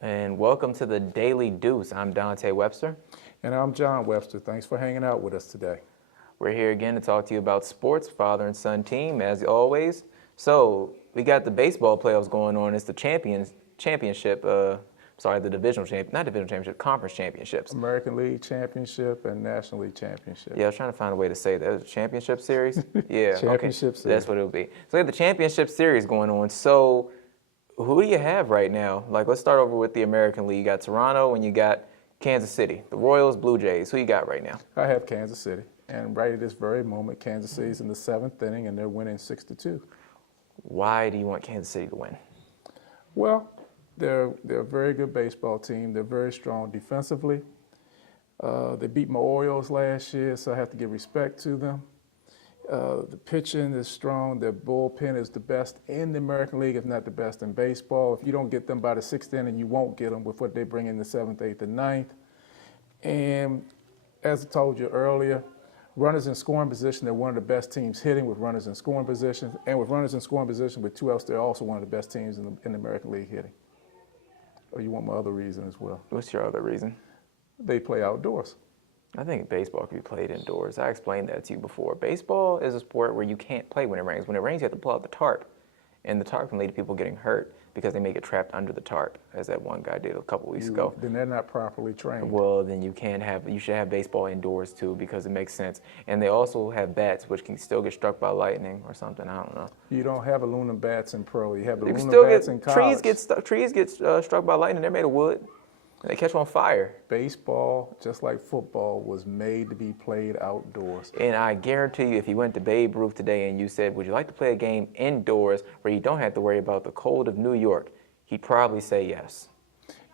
And welcome to the Daily Deuce. I'm Dante Webster. And I'm John Webster. Thanks for hanging out with us today. We're here again to talk to you about sports, father and son team, as always. So we got the baseball playoffs going on. It's the championship. The divisional champion, not divisional championship, conference championships. American League Championship and National League Championship. Yeah, I was trying to find a way to say that. Championship series? Yeah, Championship okay. series. That's what it would be. So we have the championship series going on. So who do you have right now? Let's start over with the American League. You got Toronto and you got Kansas City, the Royals, Blue Jays. Who you got right now? I have Kansas City. And right at this very moment, Kansas City's in the 7th inning and they're winning 6-2. Why do you want Kansas City to win? Well, they're a very good baseball team. They're very strong defensively. They beat my Orioles last year, so I have to give respect to them. The pitching is strong. Their bullpen is the best in the American League, if not the best in baseball. If you don't get them by the 6th inning, you won't get them with what they bring in the 7th, 8th, and 9th. And as I told you earlier, runners in scoring position, they're one of the best teams hitting with runners in scoring position. And with runners in scoring position with 2 outs, they're also one of the best teams in the American League hitting. Or you want my other reason as well? What's your other reason? They play outdoors. I think baseball can be played indoors. I explained that to you before. Baseball is a sport where you can't play when it rains. When it rains, you have to pull out the tarp. And the tarp can lead to people getting hurt because they may get trapped under the tarp, as that one guy did a couple weeks ago. Then they're not properly trained. Well, then you should have baseball indoors too because it makes sense. And they also have bats which can still get struck by lightning or something. I don't know. You don't have aluminum bats in pro. You have aluminum still bats in college. Trees get struck by lightning. They're made of wood. And they catch on fire. Baseball, just like football, was made to be played outdoors. And I guarantee you, if you went to Babe Ruth today and you said, would you like to play a game indoors where you don't have to worry about the cold of New York, he'd probably say yes.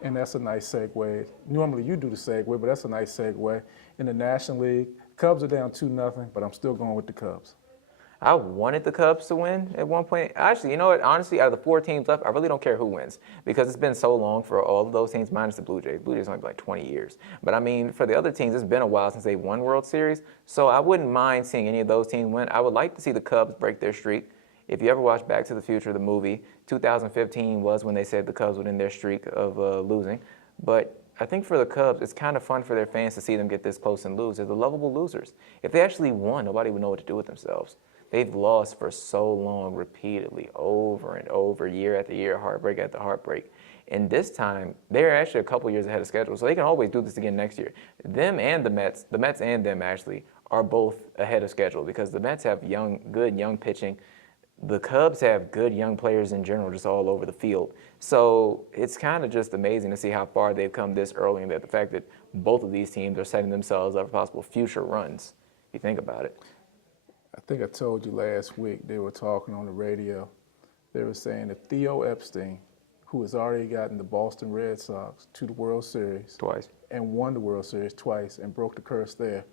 And that's a nice segue. Normally you do the segue, but that's a nice segue. In the National League, Cubs are down 2-0, but I'm still going with the Cubs. I wanted the Cubs to win at one point. Actually, you know what? Honestly, out of the 4 teams left, I really don't care who wins because it's been so long for all of those teams, minus the Blue Jays. Blue Jays only been like 20 years. But I mean, for the other teams, it's been a while since they won World Series. So I wouldn't mind seeing any of those teams win. I would like to see the Cubs break their streak. If you ever watch Back to the Future, the movie, 2015 was when they said the Cubs would end their streak of losing. But I think for the Cubs, it's kind of fun for their fans to see them get this close and lose. They're the lovable losers. If they actually won, nobody would know what to do with themselves. They've lost for so long, repeatedly, over and over, year after year, heartbreak after heartbreak. And this time, they're actually a couple years ahead of schedule, so they can always do this again next year. Them and the Mets and them actually, are both ahead of schedule because the Mets have good young pitching. The Cubs have good young players in general, just all over the field. So it's kind of just amazing to see how far they've come this early and that the fact that both of these teams are setting themselves up for possible future runs, if you think about it. I think I told you last week, they were talking on the radio. They were saying that Theo Epstein, who has already gotten the Boston Red Sox to the World Series. Twice. And won the World Series twice and broke the curse there.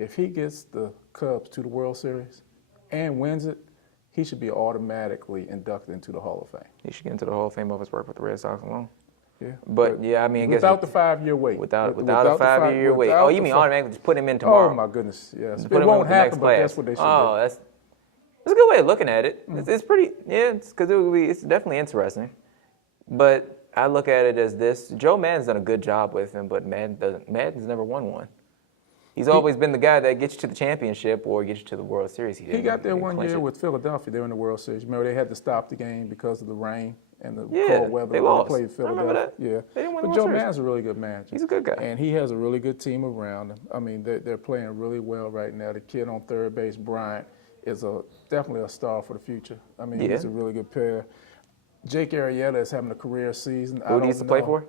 If he gets the Cubs to the World Series and wins it, he should be automatically inducted into the Hall of Fame. He should get into the Hall of Fame of his work with the Red Sox alone. Yeah. But yeah, I mean, I guess without the 5-year wait. Without a 5-year wait. Oh, you mean automatically just put him in tomorrow? Oh my goodness, yes. It won't happen, but that's what they should do. That's a good way of looking at it. It's pretty, yeah, because it's definitely interesting. But I look at it as this: Joe Madden's done a good job with him, but Madden's never won one. He's always been the guy that gets you to the championship or gets you to the World Series. He got there one year with Philadelphia. They were in the World Series. Remember, they had to stop the game because of the rain and the cold weather. They lost. Played Philadelphia. I remember that. Yeah, they didn't win but the Joe World Series. Madden's a really good manager. He's a good guy, and he has a really good team around him. I mean, they're playing really well right now. The kid on third base, Bryant, is definitely a star for the future. I mean, he's a really good player. Jake Arrieta is having a career season. Who he used to play for?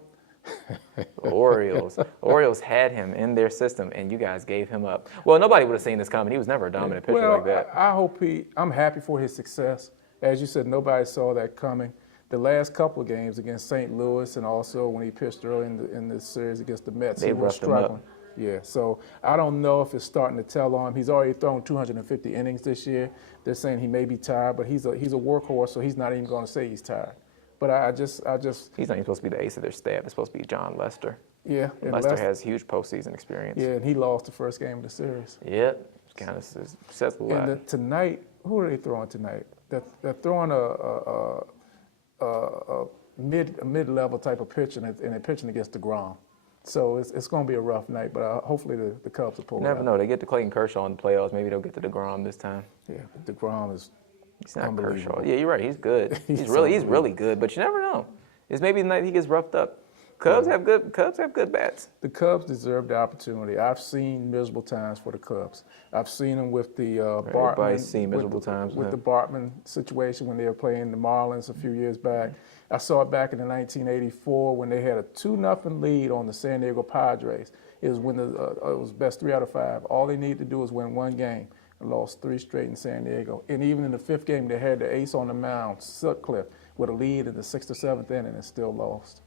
Orioles. Orioles had him in their system, and you guys gave him up. Well, nobody would have seen this coming. He was never a dominant pitcher like that. I hope I'm happy for his success. As you said, nobody saw that coming. The last couple of games against St. Louis and also when he pitched early in this series against the Mets, they was struggling. Yeah, so I don't know if it's starting to tell on him. He's already thrown 250 innings this year. They're saying he may be tired, but he's a workhorse, so he's not even going to say he's tired. But I just he's not even supposed to be the ace of their staff. It's supposed to be John Lester. Yeah, and Lester has huge postseason experience. Yeah, and he lost the first game of the series. Yep, kind of says a lot. And tonight, who are they throwing tonight? They're throwing a mid-level type of pitcher, and they're pitching against DeGrom. So it's going to be a rough night, but hopefully the Cubs will pull You it never out. know. They get to Clayton Kershaw in the playoffs. Maybe they'll get to DeGrom this time. Yeah, DeGrom is He's not unbelievable. Kershaw. Yeah, you're right. He's good. He's He's really good. But you never know. It's maybe the night he gets roughed up. Cubs have good bats. The Cubs deserve the opportunity. I've seen miserable times for the Cubs. I've seen them with the Bartman. Everybody's seen miserable times with the Bartman situation when they were playing the Marlins a few years back. I saw it back in 1984 when they had a 2-0 lead on the San Diego Padres. It was when it was best 3 out of 5. All they needed to do was win one game and lost 3 straight in San Diego. And even in the 5th game, they had the ace on the mound, Sutcliffe, with a lead in the 6th or 7th inning and still lost.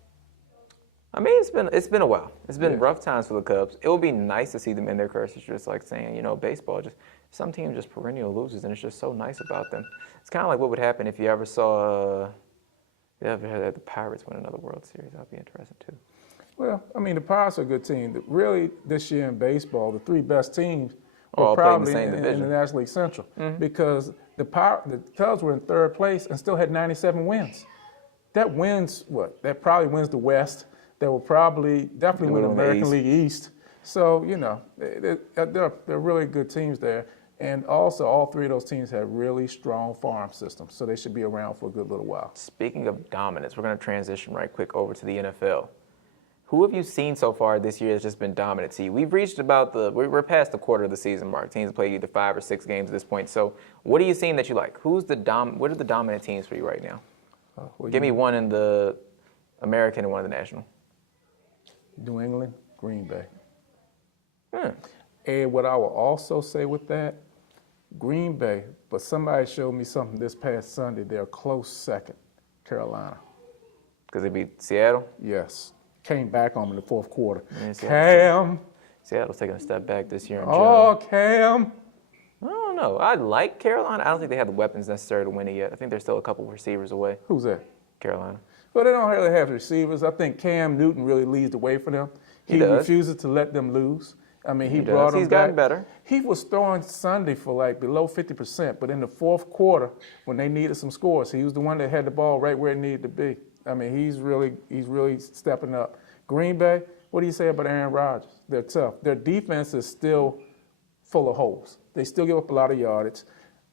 I mean, it's been a while. It's been rough times for the Cubs. It would be nice to see them in their curse. It's just like saying, you know, baseball, just some teams just perennial losers, and it's just so nice about them. It's kind of like what would happen if you ever saw, you ever had the Pirates win another World Series. That'd be interesting too. Well, I mean, the Pirates are a good team. Really, this year in baseball, the 3 best teams were All playing the probably same in division. the National League Central because the Cubs were in 3rd place and still had 97 wins. That wins what? That probably wins the West. That will definitely win the American League East. So, you know, they're really good teams there. And also, all 3 of those teams have really strong farm systems, so they should be around for a good little while. Speaking of dominance, we're going to transition right quick over to the NFL. Who have you seen so far this year that's just been dominant to you? We've reached we're past the quarter of the season mark. Teams have played either 5 or 6 games at this point. So what are you seeing that you like? What are the dominant teams for you right now? Give me one in the American and one in the National. New England, Green Bay. Hmm. And what I will also say with that, Green Bay, but somebody showed me something this past Sunday. They're a close second, Carolina. Because they beat Seattle? Yes. Came back on them in the 4th quarter. Yeah, Cam. Seattle's taking a step back this year in Oh, general. Cam. I don't know. I like Carolina. I don't think they have the weapons necessary to win it yet. I think they're still a couple receivers away. Who's that? Carolina. Well, they don't really have receivers. I think Cam Newton really leads the way for them. He does. Refuses to let them lose. I mean, he does. brought them He's back. gotten better. He was throwing Sunday for like below 50%, but in the 4th quarter, when they needed some scores, he was the one that had the ball right where it needed to be. I mean, he's really stepping up. Green Bay, what do you say about Aaron Rodgers? They're tough. Their defense is still full of holes. They still give up a lot of yardage.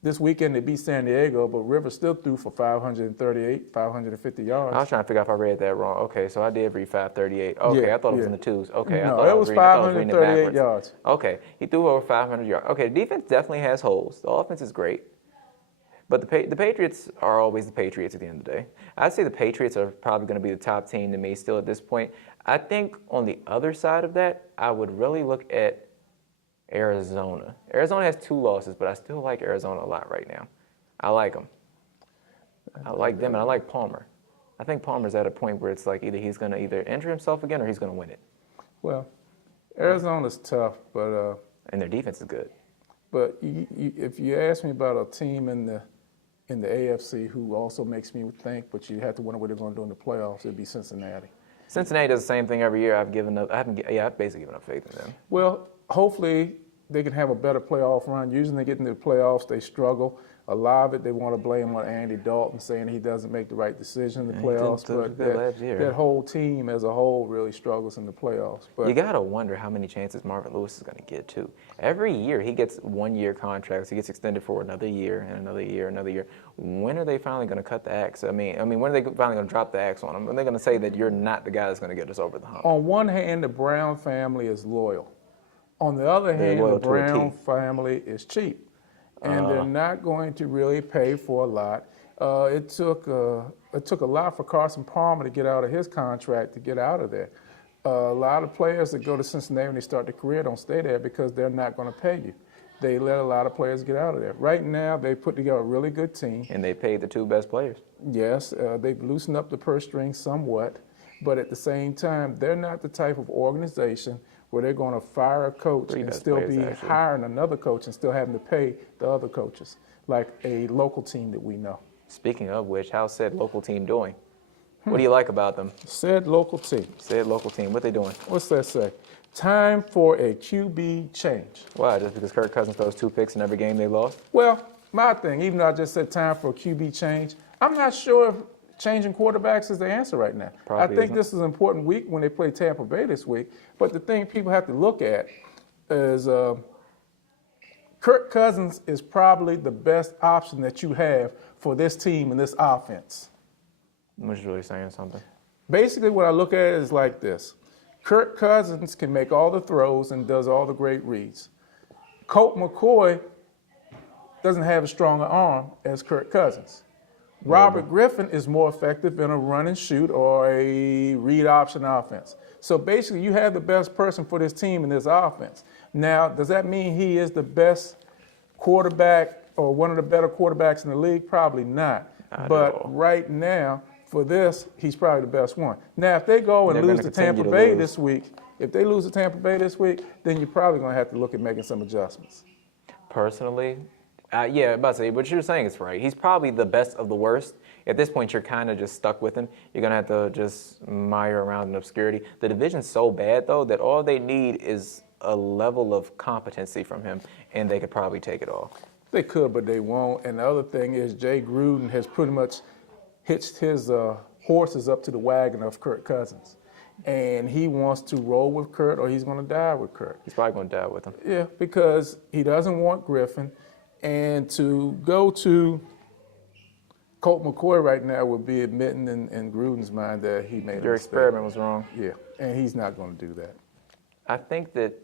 This weekend they beat San Diego, but Rivers still threw for 538, 550 yards. I was trying to figure out if I read that wrong. Okay, so I did read 538. Okay, Yeah, I thought it was yeah. in the 2s. Okay, No, I thought it was I was reading it 538 backwards. yards. Okay, he threw over 500 yards. Okay, the defense definitely has holes. The offense is great. But the Patriots are always the Patriots at the end of the day. I'd say the Patriots are probably going to be the top team to me still at this point. I think on the other side of that, I would really look at Arizona. Arizona has 2 losses, but I still like Arizona a lot right now. I like them. I like them, and I like Palmer. I think Palmer's at a point where it's like either he's going to either injure himself again or he's going to win it. Well, Arizona's tough, but And their defense is good. But if you ask me about a team in the AFC who also makes me think, but you have to wonder what they're going to do in the playoffs, it'd be Cincinnati. Cincinnati does the same thing every year. I've basically given up faith in them. Well, hopefully they can have a better playoff run. Usually they get into the playoffs, they struggle. A lot of it they want to blame on Andy Dalton, saying he doesn't make the right decision in the playoffs. But that whole team as a whole really struggles in the playoffs. But you got to wonder how many chances Marvin Lewis is going to get, too. Every year he gets 1-year contracts. He gets extended for another year and another year, another year. When are they finally going to cut the axe? I mean, when are they finally going to drop the axe on him? When are they going to say that you're not the guy that's going to get us over the hump? On one hand, the Brown family is loyal. On the other hand, the Brown family is cheap. And they're not going to really pay for a lot. It took a lot for Carson Palmer to get out of his contract to get out of there. A lot of players that go to Cincinnati when they start their career don't stay there because they're not going to pay you. They let a lot of players get out of there. Right now, they put together a really good team. And they paid the 2 best players. Yes, they've loosened up the purse string somewhat. But at the same time, they're not the type of organization where they're going to fire a coach and still be hiring another coach and still having to pay the other coaches, like a local team that we know. Speaking of which, how's said local team doing? What do you like about them? Said local team. Said local team. What they doing? What's that say? Time for a QB change. Why? Just because Kirk Cousins throws 2 picks in every game they lost? Well, my thing, even though I just said time for a QB change, I'm not sure if changing quarterbacks is the answer right now. Probably I think isn't. this is an important week when they play Tampa Bay this week. But the thing people have to look at is Kirk Cousins is probably the best option that you have for this team and this offense. Which is really saying something. Basically, what I look at is like this. Kirk Cousins can make all the throws and does all the great reads. Colt McCoy doesn't have a stronger arm as Kirk Cousins. Robert Griffin is more effective in a run and shoot or a read option offense. So basically, you have the best person for this team in this offense. Now, does that mean he is the best quarterback or one of the better quarterbacks in the league? Probably not. Not at But all. right now, for this, he's probably the best one. Now, if they go and They're lose gonna to Tampa continue to Bay lose. this week, if they lose to Tampa Bay this week, then you're probably going to have to look at making some adjustments. Personally, yeah, about to say, what you're saying is right. He's probably the best of the worst. At this point, you're kind of just stuck with him. You're going to have to just mire around in obscurity. The division's so bad, though, that all they need is a level of competency from him, and they could probably take it all. They could, but they won't. And the other thing is Jay Gruden has pretty much hitched his horses up to the wagon of Kirk Cousins. And he wants to roll with Kurt or he's going to die with Kurt. He's probably going to die with him. Yeah, because he doesn't want Griffin. And to go to Colt McCoy right now would be admitting in Gruden's mind that he made a Your mistake. experiment was wrong. Yeah, and he's not going to do that. I think that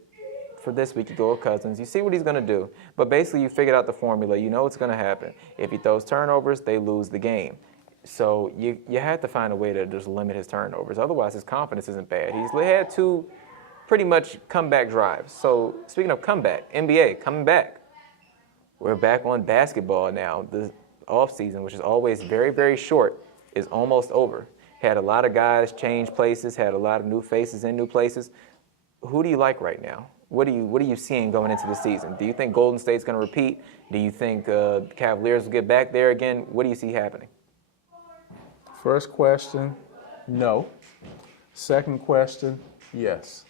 for this week, you go with Cousins. You see what he's going to do. But basically, you figured out the formula. You know what's going to happen. If he throws turnovers, they lose the game. So you have to find a way to just limit his turnovers. Otherwise, his confidence isn't bad. He's had 2 pretty much comeback drives. So speaking of comeback, NBA coming back. We're back on basketball now. The offseason, which is always very, very short, is almost over. Had a lot of guys change places, had a lot of new faces in new places. Who do you like right now? What are you seeing going into the season? Do you think Golden State's going to repeat? Do you think the Cavaliers will get back there again? What do you see happening? First question, no. Second question, yes.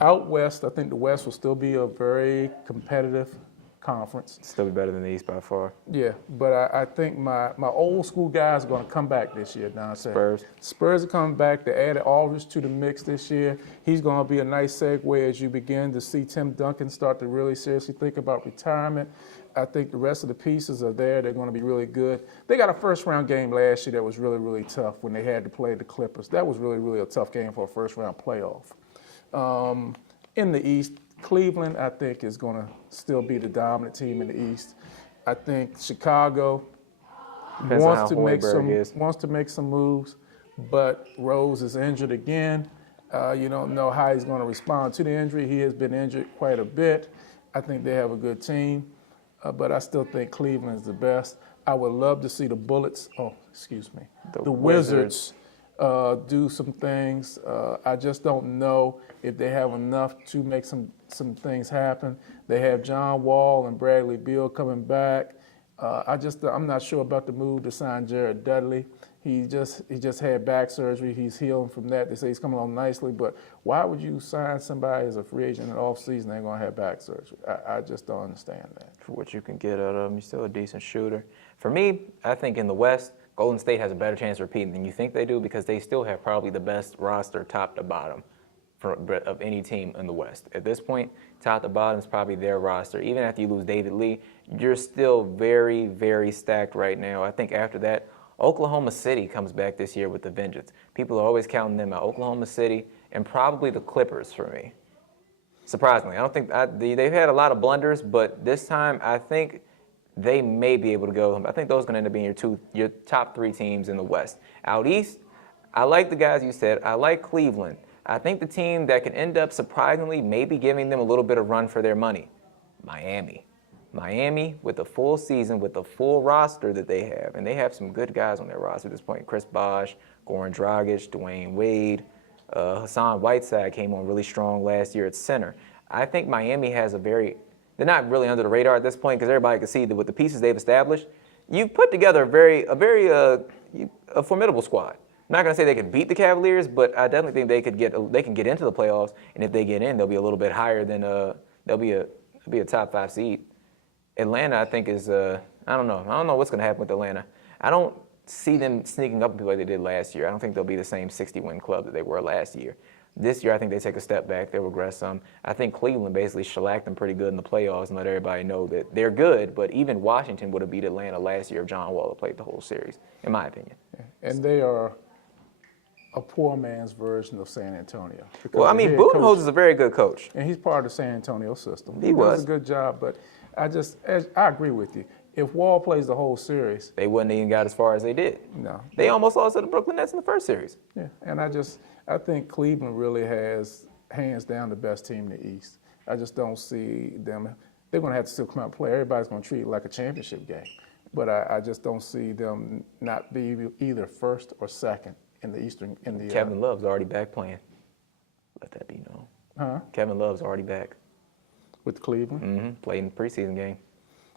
Out west, I think the West will still be a very competitive conference. Still be better than the East by far. Yeah, but I think my old school guys are going to come back this year, Don. Spurs. Spurs are coming back. They added Aldridge to the mix this year. He's going to be a nice segue as you begin to see Tim Duncan start to really seriously think about retirement. I think the rest of the pieces are there. They're going to be really good. They got a first-round game last year that was really, really tough when they had to play the Clippers. That was really, really a tough game for a first-round playoff. In the East, Cleveland, I think, is going to still be the dominant team in the East. I think Chicago Depends on wants how to make some moves, but Rose is injured again. You don't know how he's going to respond to the injury. He has been injured quite a bit. I think they have a good team, but I still think Cleveland is the best. I would love to see the the Wizards do some things. I just don't know if they have enough to make some things happen. They have John Wall and Bradley Beal coming back. I'm not sure about the move to sign Jared Dudley. He just had back surgery. He's healing from that. They say he's coming along nicely, but why would you sign somebody as a free agent in the offseason they're going to have back surgery? I just don't understand that. For what you can get out of him, he's still a decent shooter. For me, I think in the West, Golden State has a better chance of repeating than you think they do because they still have probably the best roster top to bottom of any team in the West. At this point, top to bottom is probably their roster. Even after you lose David Lee, you're still very, very stacked right now. I think after that, Oklahoma City comes back this year with a vengeance. People are always counting them out. Oklahoma City and probably the Clippers for me. Surprisingly, I don't think they've had a lot of blunders, but this time I think they may be able to go. I think those are going to end up being your top 3 teams in the West. Out East, I like the guys you said. I like Cleveland. I think the team that can end up surprisingly maybe giving them a little bit of run for their money, Miami. Miami with a full season, with a full roster that they have, and they have some good guys on their roster at this point. Chris Bosh, Goran Dragic, Dwayne Wade, Hassan Whiteside came on really strong last year at center. I think Miami has they're not really under the radar at this point because everybody can see that with the pieces they've established, you've put together a formidable squad. I'm not going to say they could beat the Cavaliers, but I definitely think they can get into the playoffs, and if they get in, they'll be a little bit higher than they'll be a top 5 seed. Atlanta, I think, is I don't know. I don't know what's going to happen with Atlanta. see them sneaking up like they did last year. I don't think they'll be the same 60-win club that they were last year. This year, I think they take a step back. They regress some. I think Cleveland basically shellacked them pretty good in the playoffs and let everybody know that they're good, but even Washington would have beat Atlanta last year if John Wall played the whole series, in my opinion. And they are a poor man's version of San Antonio. Well, I mean, Budenholzer is a very good coach. And he's part of the San Antonio system. He was. Does a good job, but I agree with you. If Wall plays the whole series, they wouldn't even got as far as they did. No. They almost lost to the Brooklyn Nets in the first series. Yeah, and I think Cleveland really has, hands down, the best team in the East. I just don't see them. They're going to have to still come out and play. Everybody's going to treat it like a championship game. But I just don't see them not be either first or second in the Eastern. Kevin Love's already back playing. Let that be known. Huh? Kevin Love's already back. With Cleveland? Mm-hmm. Played in the preseason game.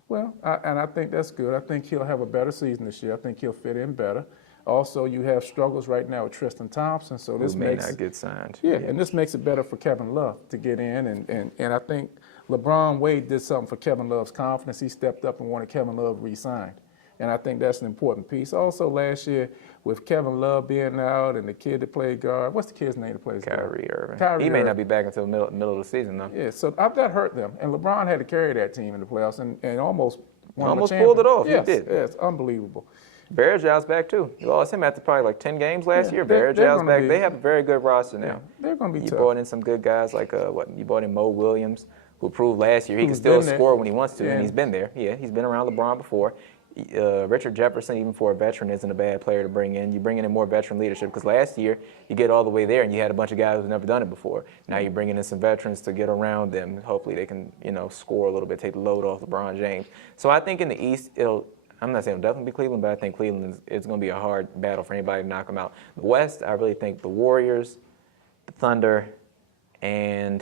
Well, I think that's good. I think he'll have a better season this year. I think he'll fit in better. Also, you have struggles right now with Tristan Thompson, so this may not get signed. Yeah, and this makes it better for Kevin Love to get in, and I think LeBron Wade did something for Kevin Love's confidence. He stepped up and wanted Kevin Love re-signed, and I think that's an important piece. Also, last year with Kevin Love being out and the kid that played guard, what's the kid's name that plays guard? Kyrie Irving. He may not be back until the middle of the season, though. Yeah, so that hurt them, and LeBron had to carry that team in the playoffs and almost won almost pulled it off. Yes, he did. Yes, unbelievable. Varejão's back too. You lost him after probably like 10 games last year. Varejão's back. They have a very good roster now. Yeah, they're going to be you tough. brought in some good guys like you brought in Mo Williams, who proved last year he can still score when he wants to, and he's been there. Yeah, he's been around LeBron before. Richard Jefferson, even for a veteran, isn't a bad player to bring in. You bring in more veteran leadership because last year you get all the way there and you had a bunch of guys who've never done it before. Now you're bringing in some veterans to get around them. Hopefully they can, score a little bit, take the load off LeBron James. So I think in the East, I'm not saying it'll definitely be Cleveland, but I think Cleveland is going to be a hard battle for anybody to knock them out. The West, I really think the Warriors, the Thunder, and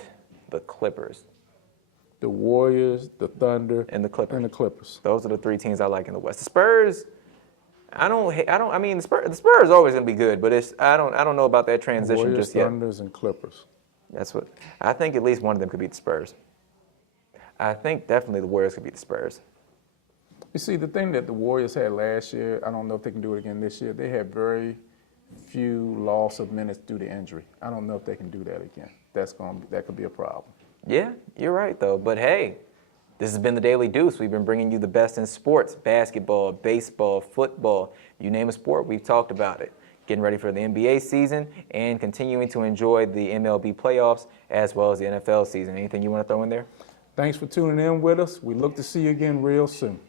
the Clippers. The Warriors, the Thunder, and the Clippers. Those are the three teams I like in the West. The Spurs, I mean, the Spurs are always going to be good, but I don't know about that transition Warriors, just yet. Thunders, and Clippers. That's what I think. At least one of them could beat the Spurs. I think definitely the Warriors could beat the Spurs. You see, the thing that the Warriors had last year, I don't know if they can do it again this year. They had very few loss of minutes due to injury. I don't know if they can do that again. That could be a problem. Yeah, you're right, though. But, hey, this has been the Daily Deuce. We've been bringing you the best in sports, basketball, baseball, football. You name a sport, we've talked about it. Getting ready for the NBA season and continuing to enjoy the MLB playoffs as well as the NFL season. Anything you want to throw in there? Thanks for tuning in with us. We look to see you again real soon.